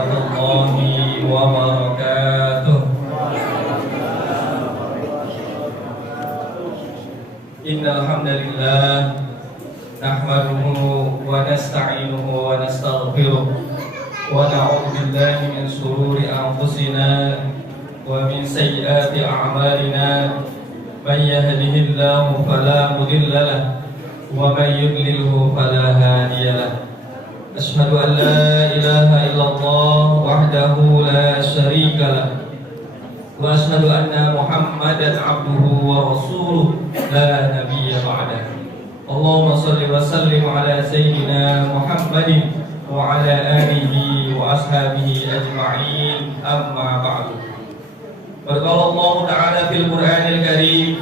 warahmatullahi wabarakatuh. Innal hamdalillah nahmaduhu wa nasta'inuhu wa nastaghfiruh wa na'udzu billahi min shururi anfusina wa min sayyiati a'malina. Man yahdihillahu fala mudilla lahu wa man yudlilhu fala hadiya lahu. Asyhadu an la ilaha illallah wahdahu la syarika lahu wa asyhadu anna Muhammadan abduhu wa rasuluh la nabiyya ba'dahu. Allahumma shalli wa sallim ala sayyidina Muhammadin wa ala alihi wa ashabihi ajma'in, amma ba'du. Qala Allah Ta'ala fil Qur'anil Karim,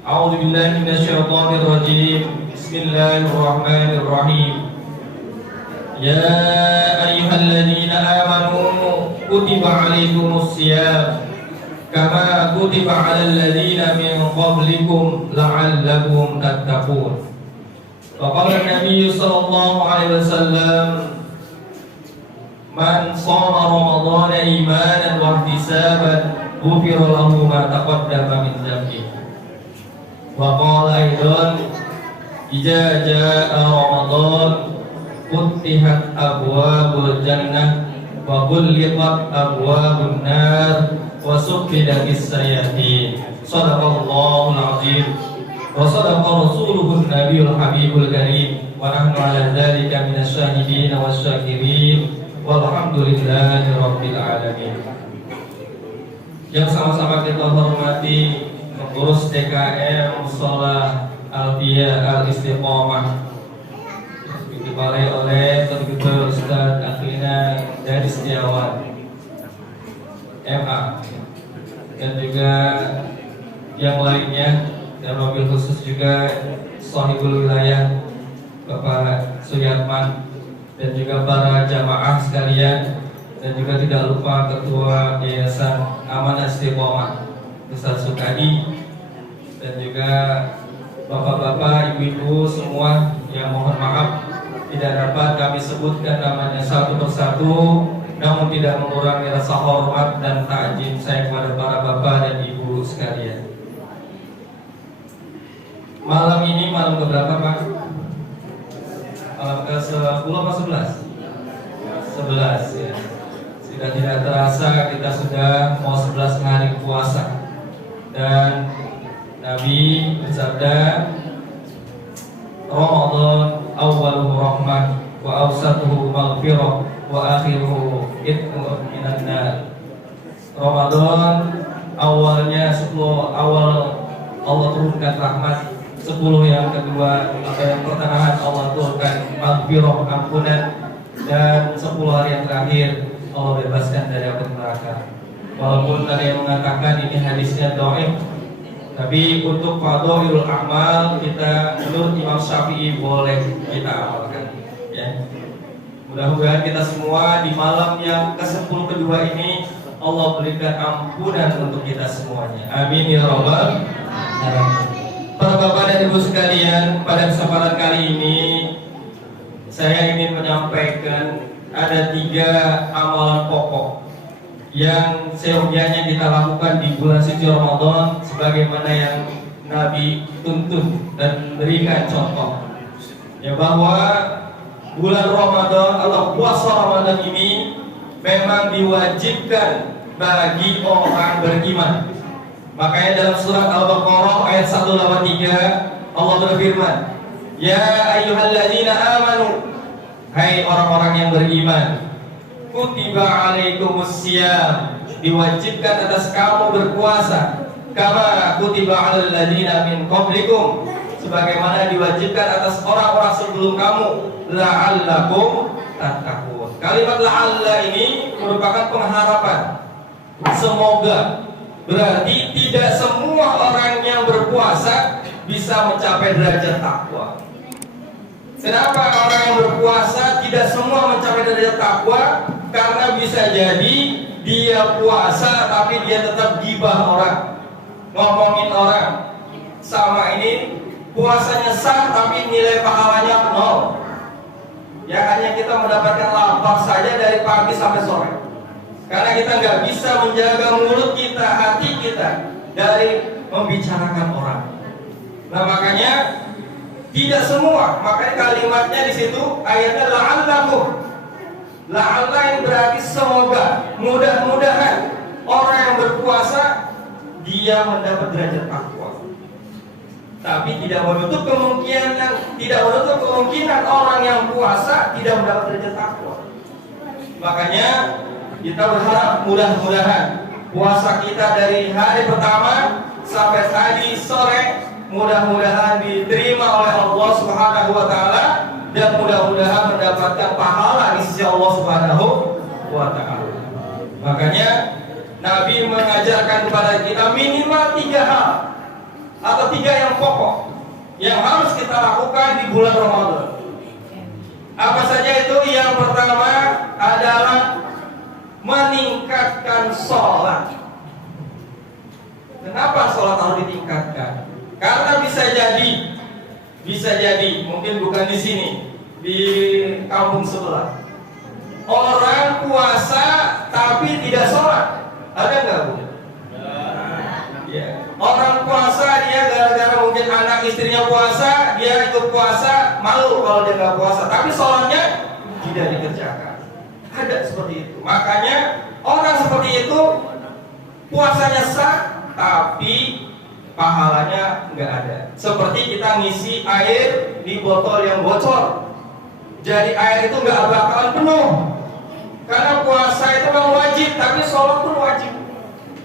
a'udzu billahi minasyaitonir rajim. Bismillahirrahmanirrahim. Ya ayyuhalladzina amanu kutiba 'alaikumus shiyam kama kutiba 'alal ladzina min qablikum la'allakum tattaqun. Wa qala an-nabiy sallallahu alaihi wasallam, man shama ramadhana imanan wa ihtisaban ghufira lahu ma taqaddama min dhanbihi. Wa qala aidan, idza jaa ramadhan futihat abwabul jannah wa ghulliqat abwabun nar wa suffidatis sayatin. Shadaqallahul azim wa shadaqa rasuluhun nabiyul habibul karim wa nahnu ala dzalika minasyahidin wasyakirin walhamdulillahi rabbil alamin. Yang sama-sama kita hormati pengurus DKM Shalah Alfiyah Al-Istiqomah, dikepalai oleh Ketua Ustaz Akhina dari Setiawan MA, dan juga yang lainnya, dan mobil khusus juga Shahibul Wilayah Bapak Suyatman, dan juga para jamaah sekalian, dan juga tidak lupa Ketua Yayasan Amanah Istiqomah Ustaz Sukadi, dan juga bapak-bapak, ibu-ibu semua yang mohon maaf tidak dapat kami sebutkan namanya satu persatu, namun tidak mengurangi rasa hormat dan takjim saya kepada para bapak dan ibu sekalian. Malam ini malam keberapa Pak? Malam ke-10 atau 11? 11 ya. Sudah tidak terasa kita sudah mau 11 hari puasa. Dan Nabi bersabda, Ramadan awwaluhu rahmah wa awsatuhu maghfirah wa akhiruhu itqun minan nar. Ramadan awalnya 10 awal Allah turunkan rahmat, 10 yang kedua yang pertengahan Allah turunkan maghfirah, ampunan, dan 10 hari yang terakhir Allah bebaskan dari api neraka. Walaupun ada yang mengatakan ini hadisnya dhaif, tapi untuk fadhailul amal kita menurut Imam Syafi'i boleh kita amalkan ya. Mudah-mudahan kita semua di malam yang ke-10 kedua ini Allah berikan ampunan untuk kita semuanya. Amin ya rabbal alamin. Para bapak dan ibu sekalian, pada kesempatan kali ini saya ingin menyampaikan ada 3 amalan pokok yang seyogyanya kita lakukan di bulan suci Ramadan sebagaimana yang Nabi tuntun dan berikan contoh, ya, bahwa bulan Ramadan atau puasa Ramadan ini memang diwajibkan bagi orang beriman. Makanya dalam surat Al-Baqarah ayat 183 Allah berfirman, ya ayyuhalladzina amanu, hai orang-orang yang beriman, kutiba alaikumus syiyam, diwajibkan atas kamu berpuasa, kama kutiba alal ladzina min qablikum, sebagaimana diwajibkan atas orang-orang sebelum kamu, la'allakum tattaqun. Kalimat la'alla ini merupakan pengharapan, semoga. Berarti tidak semua orang yang berpuasa bisa mencapai derajat takwa. Kenapa orang yang berpuasa tidak semua mencapai derajat takwa? Karena bisa jadi dia puasa tapi dia tetap gibah orang, ngomongin orang. Sama ini puasanya sah tapi nilai pahalanya 0. Ya hanya kita mendapatkan lapar saja dari pagi sampai sore. Karena kita nggak bisa menjaga mulut kita, hati kita dari membicarakan orang. Nah makanya tidak semua, makanya kalimatnya di situ ayatnya la'allakum. La'alla yang berarti semoga, mudah-mudahan orang yang berpuasa dia mendapat derajat takwa. Tapi tidak menutup kemungkinan orang yang puasa tidak mendapat derajat takwa. Makanya kita berharap mudah-mudahan puasa kita dari hari pertama sampai tadi sore mudah-mudahan diterima oleh Allah Subhanahu wa taala dan mudah-mudahan mendapatkan pahala di sisi Allah Subhanahu wa taala. Makanya Nabi mengajarkan kepada kita minimal 3 hal atau 3 yang pokok yang harus kita lakukan di bulan Ramadan. Apa saja itu? Yang pertama adalah meningkatkan sholat. Kenapa sholat harus ditingkatkan? Karena bisa jadi mungkin bukan di sini, di kampung sebelah orang puasa tapi tidak sholat. Ada nggak Bu? Ya. Orang puasa dia gara-gara mungkin anak istrinya puasa, dia ikut puasa, malu kalau dia nggak puasa, tapi sholatnya tidak dikerjakan. Ada seperti itu. Makanya orang seperti itu puasanya sah, tapi pahalanya nggak ada. Seperti kita ngisi air di botol yang bocor, jadi air itu nggak bakalan penuh. Karena puasa itu kan wajib, tapi sholat pun wajib.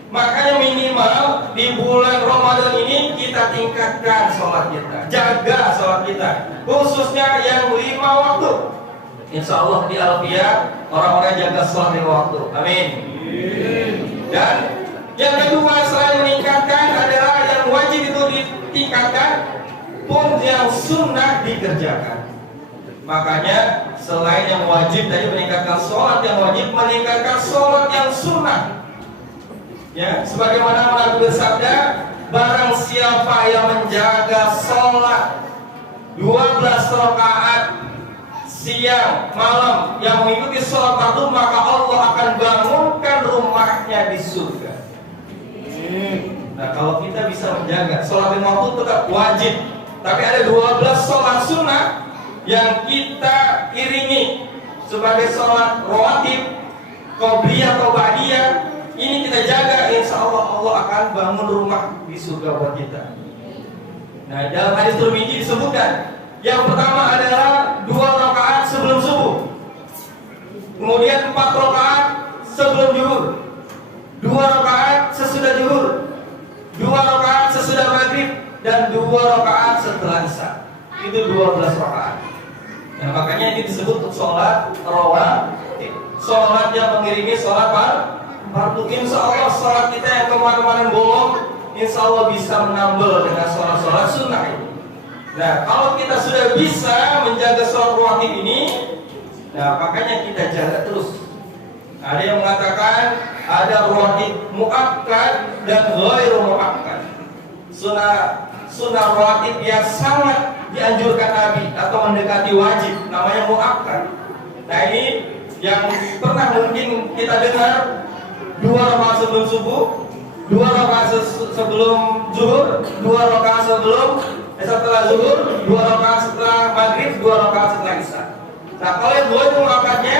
Makanya minimal di bulan Ramadan ini kita tingkatkan sholat kita, jaga sholat kita, khususnya yang 5 waktu. Insya Allah di Alfia orang-orang jaga sholat 5 waktu. Amin. Dan yang kedua selain meningkatkan adalah yang wajib itu ditingkatkan pun yang sunnah dikerjakan. Makanya selain yang wajib tadi meningkatkan sholat yang wajib, meningkatkan sholat yang sunnah. Ya, sebagaimana Nabi bersabda, barang siapa yang menjaga sholat 12 rakaat siang malam yang mengikuti sholat fardu, maka Allah akan bangunkan rumahnya di surga. Nah kalau kita bisa menjaga sholat 5 waktu tetap wajib, tapi ada 12 sholat sunnah yang kita iringi sebagai sholat rawatib, qobliyah atau ba'diyah. Ini kita jaga, insya Allah Allah akan bangun rumah di surga buat kita. Nah dalam hadis Tirmidzi disebutkan yang pertama adalah 2 rakaat sebelum subuh, kemudian 4 rakaat sebelum zuhur, 2 rakaat sesudah zuhur, 2 rakaat sesudah maghrib, dan 2 rakaat setelah isya. Itu 12 rakaat. Nah makanya ini disebut sholat rawatib, sholat yang mengiringi sholat fardu. Insya Allah sholat kita yang kemarin-kemarin bolong, insya Allah bisa menambal dengan sholat-sholat sunnah ini. Nah kalau kita sudah bisa menjaga sholat rawatib ini, nah makanya kita jaga terus. Ada yang mengatakan ada rawatib muakkad dan ghairu muakkad. Sunnah rawatib yang sangat dianjurkan Nabi atau mendekati wajib namanya muakkad. Nah ini yang pernah mungkin kita dengar, 2 rakaat sebelum subuh, 2 rakaat sebelum zuhur, 2 rakaat setelah zuhur, 2 rakaat setelah maghrib, 2 rakaat setelah isya. Nah kalau yang 2 itu makanya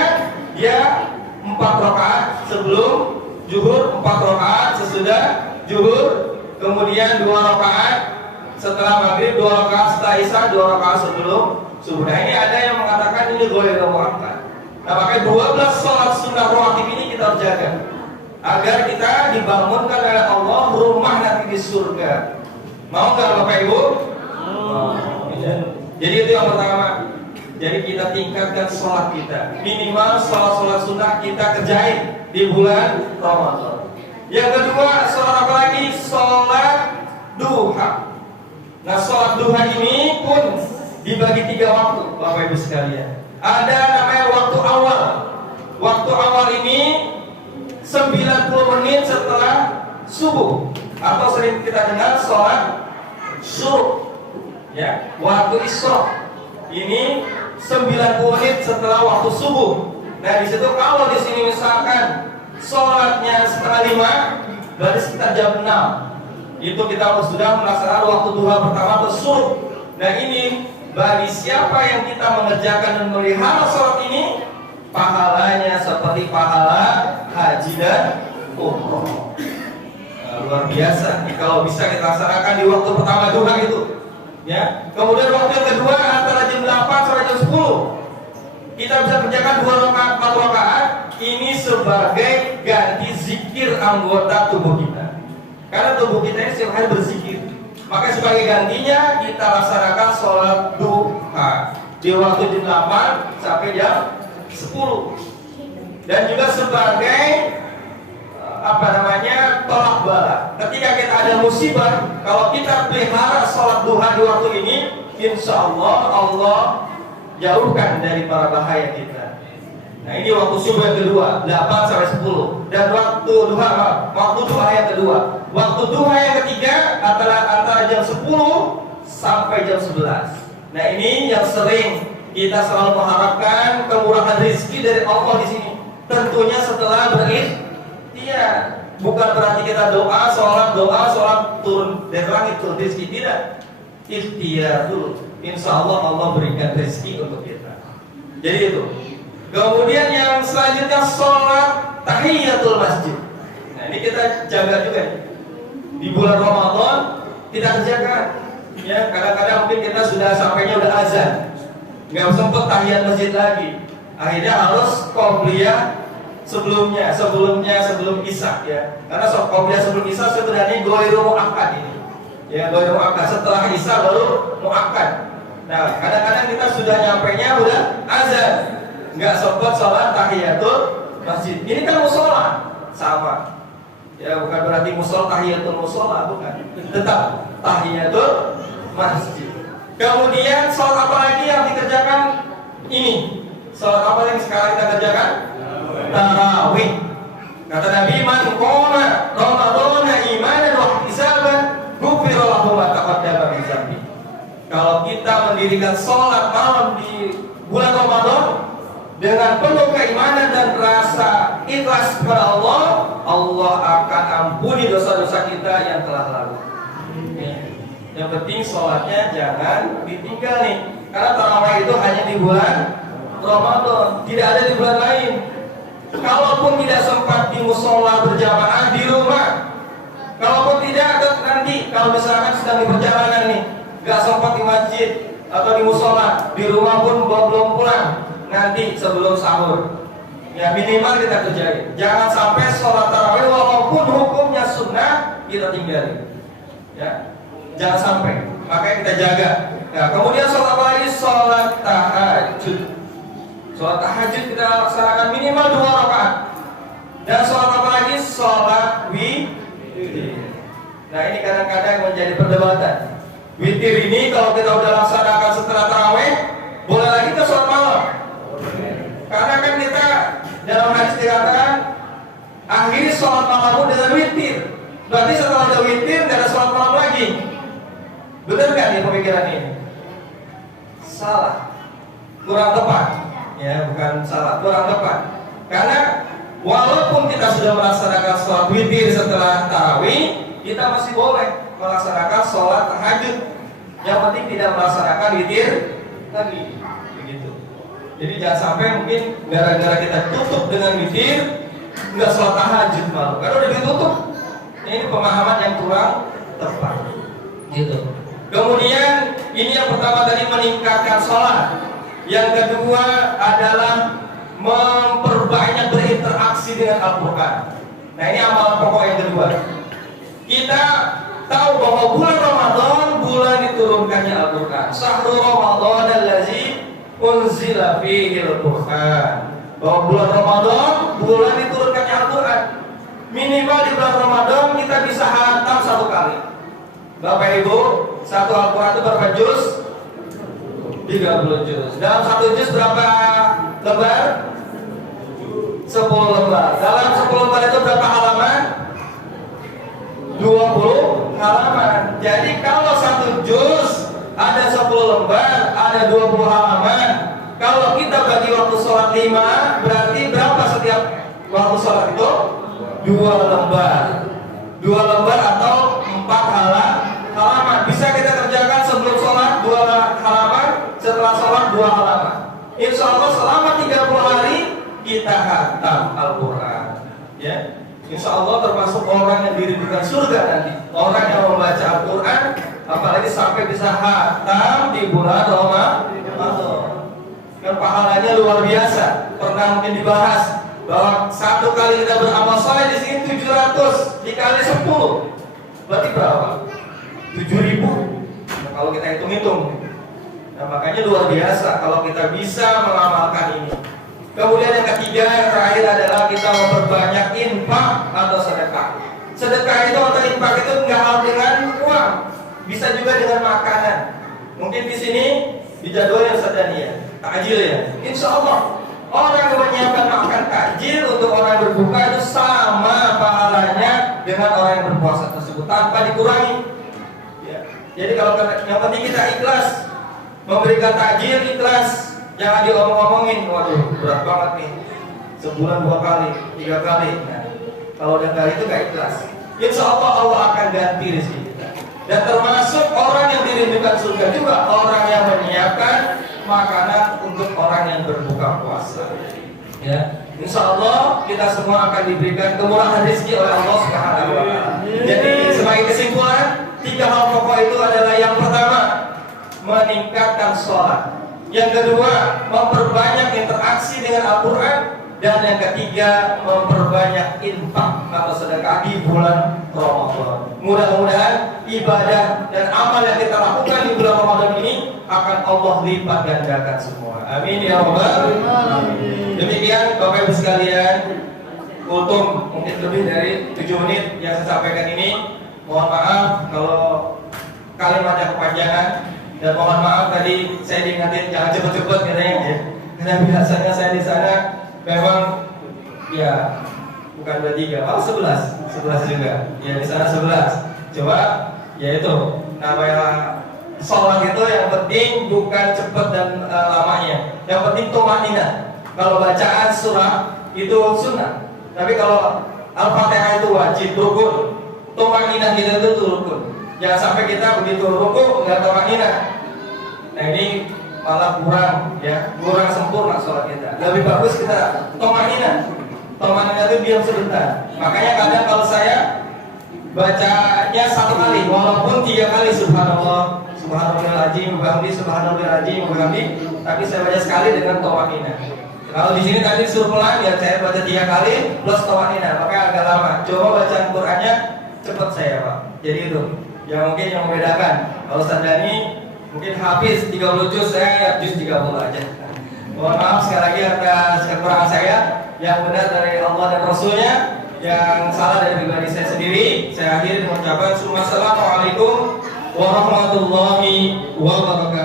dia 4 rakaat sebelum zuhur, 4 rakaat sesudah zuhur, kemudian 2 rakaat setelah maghrib, 2 rakaat setelah isya, 2 rakaat sebelum subuh. Nah ini ada yang mengatakan ini ghairu muakkad. Nah makanya 12 sholat sunnah rawatib ini kita harus jaga agar kita dibangunkan oleh Allah rumah nanti di surga. Mau nggak Bapak Ibu? Jadi itu yang pertama. Jadi kita tingkatkan sholat kita, minimal sholat sunnah kita kerjain di bulan Ramadan. Yang kedua, sholat apa lagi? Sholat duha. Nah sholat duha ini pun dibagi 3 waktu Bapak Ibu sekalian. Ada namanya waktu awal. Waktu awal ini 90 menit setelah subuh, atau sering kita dengar sholat syuruk, ya, waktu isyraq. Ini 90 menit setelah waktu subuh. Nah, di situ kalau di sini misalkan sholatnya setengah 5, berarti sekitar jam 6. Itu kita sudah melaksanakan waktu duha pertama bersuruh. Nah, ini bagi siapa yang kita mengerjakan dan melihara sholat ini, pahalanya seperti pahala haji dan umroh. Luar biasa. Kalau bisa kita laksanakan di waktu pertama duha itu, ya. Kemudian waktu yang kedua antara jam 8 sampai jam 10 kita bisa kerjakan 2 rakaat 4 rakaat. Ini sebagai ganti zikir anggota tubuh kita. Karena tubuh kita ini setiap hari berzikir. Maka sebagai gantinya kita laksanakan sholat duha di waktu jam 8 sampai jam 10. Dan juga sebagai tolak bala. Ketika kita ada musibah, kalau kita pelihara sholat duha di waktu ini, insya Allah jauhkan dari para bahaya kita. Nah, ini waktu subuh yang kedua, 8 sampai 10. Dan waktu duha yang kedua. Waktu duha yang ketiga antara jam 10 sampai jam 11. Nah, ini yang sering kita selalu mengharapkan kemurahan rezeki dari Allah di sini. Tentunya setelah berikhtiar. Bukan berarti kita doa, sholat turun dari langit turun rezeki, tidak. Ikhtiar dulu. Insya Allah berikan rezeki untuk kita. Jadi itu. Kemudian yang selanjutnya sholat tahiyatul masjid. Nah, ini kita jaga juga nih. Di bulan Ramadan kita kerjakan. Ya, kadang-kadang mungkin kita sudah sampainya udah azan, nggak sempat tahiyat masjid lagi. Akhirnya harus qobliyah sebelum isya, ya. Karena qobliyah sebelum isya sebenarnya ghairu muakkad ini. Ya, ghairu muakkad, setelah isya baru muakkad. Nah, kadang-kadang kita sudah nyampainya udah azan, nggak sempat sholat tahiyatul masjid. Ini kan musola, sama. Ya, bukan berarti musola tahiyatul musola, bukan. Tetap tahiyatul masjid. Kemudian sholat apa lagi yang dikerjakan ini? Sholat apa yang sekarang kita kerjakan? Tarawih. Kata Nabi, man qama ramadhana imanan wa ihtisaban ghufira lahu ma taqaddama min dzambi. Kalau kita mendirikan sholat malam di bulan Ramadan dengan penuh keimanan dan rasa ikhlas kepada Allah, Allah akan ampuni dosa-dosa kita yang telah lalu. Yang penting sholatnya jangan ditinggal nih. Karena tarawih itu hanya di bulan Ramadan, tidak ada di bulan lain. Kalaupun tidak sempat di musola berjamaah di rumah, kalaupun tidak nanti kalau misalkan sedang di perjalanan nih, nggak sempat di masjid atau di musola, di rumah pun belum pulang, nanti sebelum sahur, ya minimal kita kerjain. Jangan sampai sholat tarawih walaupun hukumnya sunnah kita tinggalin, ya. Jangan sampai, makanya kita jaga. Nah, kemudian sholat apa lagi? Sholat tahajud. Sholat tahajud kita laksanakan minimal 2 rakaat. Dan sholat apa lagi? Sholat witir. Nah, ini kadang-kadang menjadi perdebatan. Witir ini kalau kita udah laksanakan setelah tarawih, boleh lagi ke sholat malam. Karena kan kita dalam hadis dikatakan akhiri sholat malammu dengan witir. Berarti setelah ada witir tidak ada sholat malam lagi. Benar nggak nih pemikiran ini? Salah, kurang tepat. Ya, bukan salah, kurang tepat. Karena walaupun kita sudah melaksanakan sholat witir setelah tarawih, kita masih boleh melaksanakan sholat tahajud. Yang penting tidak melaksanakan witir lagi, begitu. Jadi jangan sampai mungkin gara-gara kita tutup dengan witir, nggak sholat tahajud malu. Karena udah ditutup. Ini pemahaman yang kurang tepat, gitu. Kemudian ini yang pertama tadi meningkatkan sholat. Yang kedua adalah memperbanyak berinteraksi dengan Al-Quran. Nah, ini amalan pokok yang kedua. Kita tahu bahwa bulan Ramadan bulan diturunkannya Al-Quran. Syahrul Ramadan allazi unzila fihi Al-Quran. Bahwa bulan Ramadan bulan diturunkannya Al-Quran. Minimal di bulan Ramadan kita bisa hatam 1 kali. Bapak Ibu, satu Al-Quran itu berapa juz? 30 juz. Dalam 1 juz berapa lembar? 10 lembar. Dalam 10 lembar itu berapa halaman? 20 halaman. Jadi kalau 1 juz ada 10 lembar, ada 20 halaman. 5 berarti berapa setiap waktu sholat itu? 2 lembar. 2 lembar atau 4 halaman. Bisa kita kerjakan sebelum sholat 2 halaman, setelah sholat 2 halaman. Insya Allah selama 30 hari kita khatam Al-Quran. Ya, insya Allah termasuk orang yang dirindukan surga nanti. Orang yang membaca Al-Quran, apalagi sampai bisa khatam di bulan Ramadan. Yang pahalanya luar biasa. Pernah mungkin dibahas bahwa 1 kali kita beramal soleh di sini 700 dikali 10, berarti berapa? 7.000. Nah, kalau kita hitung-hitung. Nah, makanya luar biasa kalau kita bisa mengamalkan ini. Kemudian yang ketiga, yang terakhir adalah kita memperbanyak infak atau sedekah. Sedekah itu atau infak itu nggak harus dengan uang, bisa juga dengan makanan. Mungkin di sini dijadwalin sedania, takjil ya. Insya Allah orang yang menyiapkan makan takjil untuk orang yang berbuka itu sama pahalanya dengan orang yang berpuasa tersebut tanpa dikurangi. Ya. Jadi kalau yang penting kita ikhlas memberikan takjil, ikhlas. Jangan diomong-omongin, waduh berat banget nih, sebulan 2 kali, 3 kali. Nah, kalau udah kali itu gak ikhlas, insya Allah Allah akan ganti rezeki kita. Dan termasuk orang yang dirindukan surga juga orang yang menyiapkan makanan untuk orang yang berbuka puasa. Ya, insya Allah kita semua akan diberikan kemurahan rezeki oleh Allah Subhanahu wa Ta'ala. Jadi sebagai kesimpulan, 3 hal pokok itu adalah yang pertama meningkatkan sholat. Yang kedua, memperbanyak interaksi dengan Al-Quran. Dan yang ketiga, memperbanyak infak atau sedekah di bulan Ramadan. Mudah-mudahan ibadah dan amal yang kita lakukan di bulan Ramadan ini akan Allah lipat gandakan semua. Amin ya Rabbal alamin. Demikian Bapak Ibu sekalian, kultum mungkin lebih dari 7 menit yang saya sampaikan ini. Mohon maaf kalau kalimatnya kepanjangan. Dan mohon maaf tadi saya diingatin jangan cepet-cepet katanya ya. Karena biasanya saya di sana memang ya bukan 23, oh 11 juga. Ya di sana 11. Coba ya itu namanya sholat itu yang penting bukan cepet dan lamanya. Yang penting tumanina. Kalau bacaan surah itu sunnah. Tapi kalau Al-Fatihah itu wajib rukun. Tumanina kita itu rukun. Jangan sampai kita begitu ruku nggak tumanina. Nah ini malah kurang ya, kurang sempurna sholat kita. Lebih bagus kita tumanina. Tumanina itu diam sebentar. Makanya kadang kalau saya bacanya 1 kali, walaupun 3 kali subhanallah, subhanallahirrahmanirrahim, wabihamdi, subhanallahirrahmanirrahim, wabihamdi, tapi saya baca sekali dengan tumanina. Kalau di sini tadi disuruh pelan, ya saya baca 3 kali plus tumanina, maka agak lama. Coba bacaan Qurannya cepat saya Pak. Jadi itu yang mungkin yang membedakan. Kalau Sandani mungkin habis 30 juz, saya ya juz 30 aja. Mohon maaf sekali lagi atas kekurangan saya. Yang benar dari Allah dan Rasulnya, yang salah dari pribadi saya sendiri. Saya akhiri dengan ucapan assalamualaikum warahmatullahi wabarakatuh.